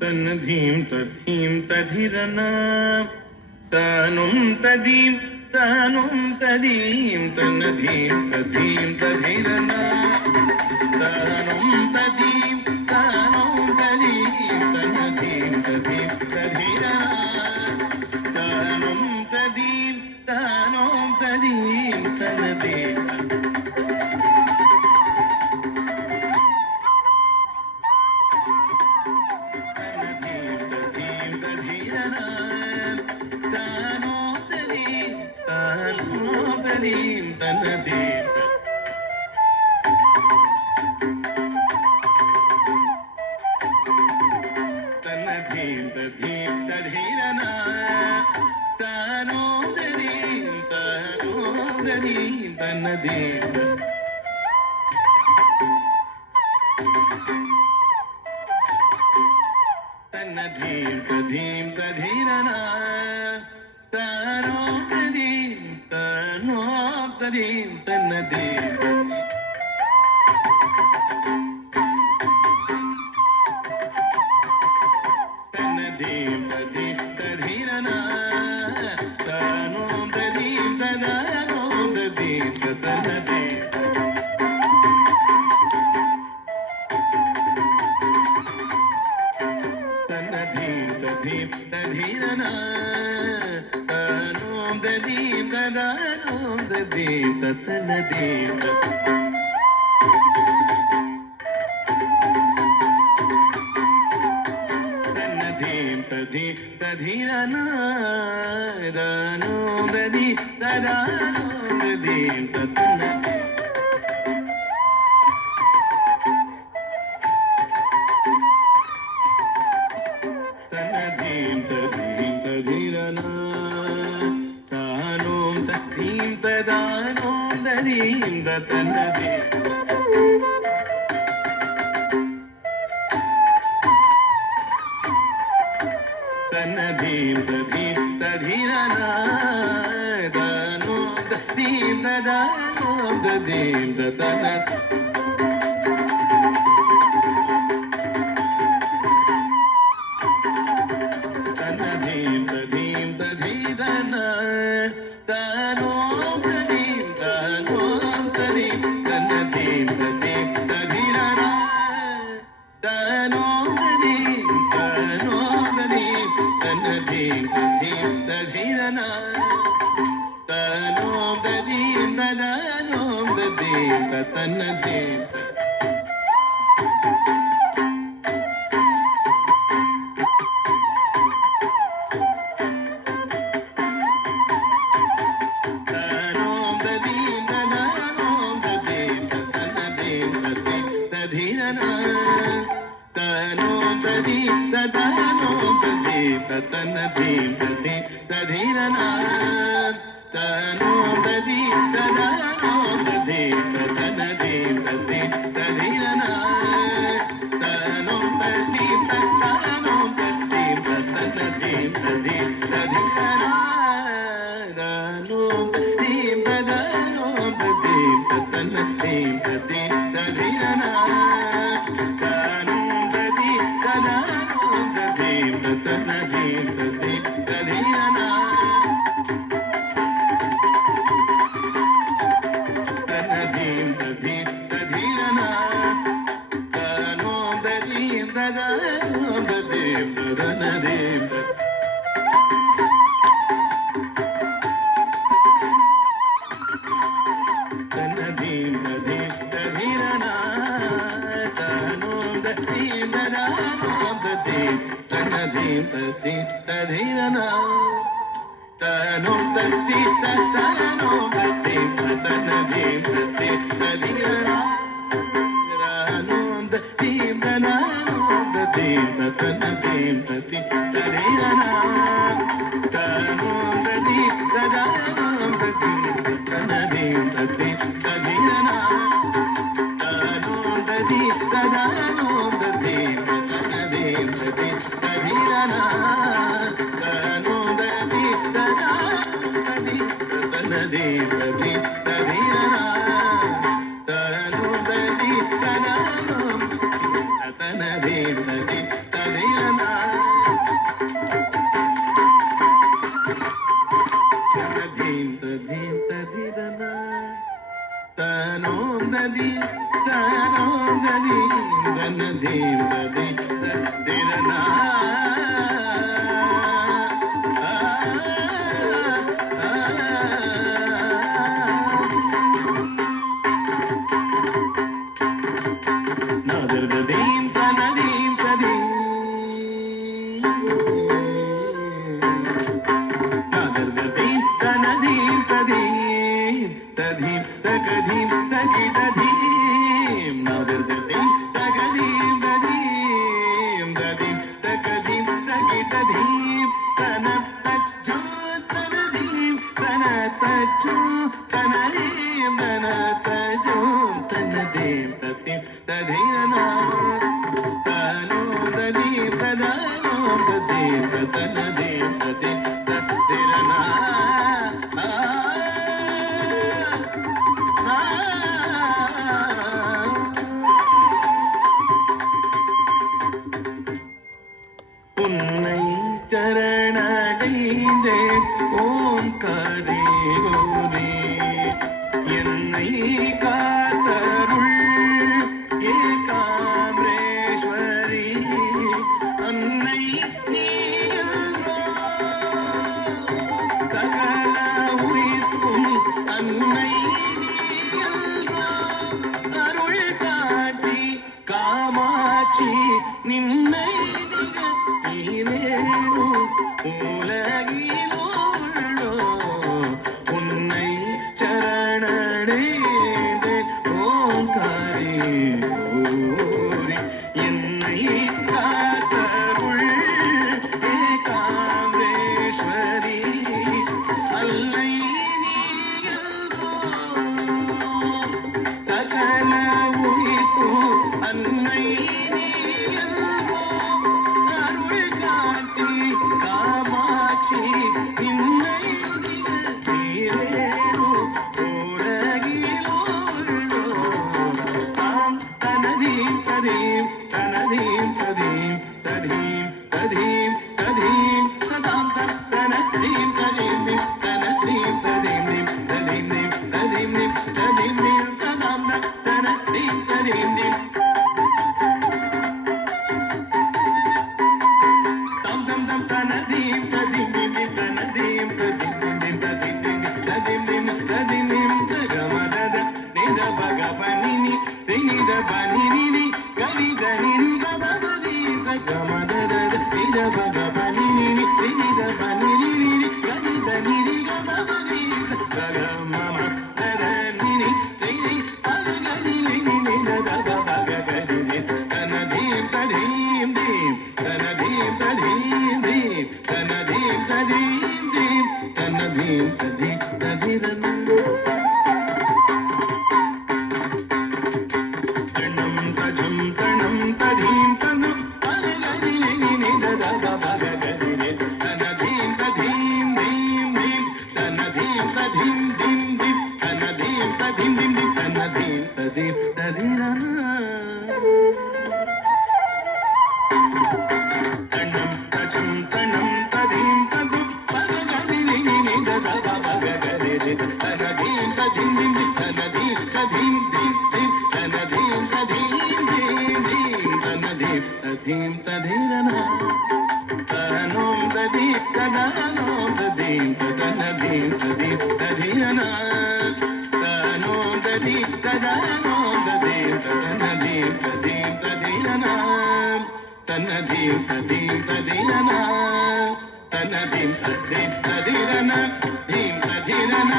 ತನ್ನಧೀಂ ತಧೀಂ ತಧಿರನ ತಾನುಂ ತದೀಂ ತಾನುಂ ತದೀಂ ತನ್ನಧೀಂ ತಧೀಂ ತಧಿರನ ತಾನುಂ ತದೀಂ ತಾನುಂ ತದೀಂ ತನ್ನಧೀಂ ತಧೀಂ ತಧಿರನ ತಾನುಂ ತದೀಂ ತಾನುಂ ತದೀಂ ತನ್ನಧೀಂ ತನದಿ ತದಿ ತದಿಯನ ತನದೀಂ ತದಿ ತದಿರನ ನಾದರ್ದೀಂ ತನದೀಂ ತದಿ ನಾದರ್ದೀಂ ತನದೀಂ ತದೀಂ ತದೀಂ ತಗದೀಂ ತಗಿ ತದೀಂ ನಾದರ್ದೀಂ ತಗದೀಂ ತದೀಂ ತದೀಂ ತಗದೀಂ ತಗಿ ತದೀಂ ತನ ತಜ್ಜೋ ತನದೀಂ ತನ ತಜ್ಜೋ ತನದೀಂ ತನ ತಜ್ಜೋ ತನದೀಂ ತದೀಂ ತದೀರನ ತನೋ ತದೀಂ ತದನೋ ತದೀಂ ತನದೀಂ ತದೀಂ ತದಿರನ உன்னை சரணடைந்தே ஓங்காரி கோரி என்னை காத்தருள் ஏகாம்பரேஸ்வரி அன்னை நீயல்வோ சகல உயிர்க்கும் அன்னை நீயல்வோ அருள் காட்டி காமாட்சி நின்னை உலகிலோ உன்னை சரணடைந்தே ஓங்காரி கோரி என்னை காத்தருள் ஏகாம்பரேஸ்வரி அல்லை நீயல்வோ சகல உயிர்க்கும் அன்னை நீயல்வோ அருள் காட்சி காமாட்சி இன்னை நீரேனோ உலகிலோ தாம் தனதீம் ததீம் தனதீம் ததீம் ததீம் ததீம் ததீம் ததாம் தனதீம் ததீம் தனதீம் ததீம் ததீம் ததீம் ததீம் ததாம் தனதீம் ததீம் தனதீம் ததீம் தனதீம் ததீம் ததீம் ததீம் தகமதத நித பகவனினி நித பனினி கவி கனினி கபததி சகமதத நித பகவனினி நித பனினி கவி கனினி கபததி சகமம ததனினி செய்தி சககனினி நித பககதி தனதீம் ததீம் தீம் தனதீம் ததீம் தீம் தனதீம் ததீம் தீம் தனதீம் ததி ததிரன தணம் தஜம் தணம் ததீம் தனம் பககதி நித பககதி தனதீம் ததீம் தீம் தீம் தனதீம் ததீம் தீம் தீம் தனதீம் ததீம் தீம் தனதீம் ததீம் ததிரன தணம் தஜம் தணம் ததீம் ததும் பககதி நித பககதி தனதீம் ததீம் தீம் தனதீம் ததீம் தீம் தீம் தனதீம் ததீம் தீம் தீம் தனதீம் ததீம் ததிரன தனோம் ததி ததனோம் ததீம் தனதீம் ததீம் ததிரன தனோம் ததி ததனோம் ததீம் தனதீம் ததீம் ததிரன தனதீம் ததீம் ததிரன தனதீம் ததீம் ததிரன தீம் ததிரன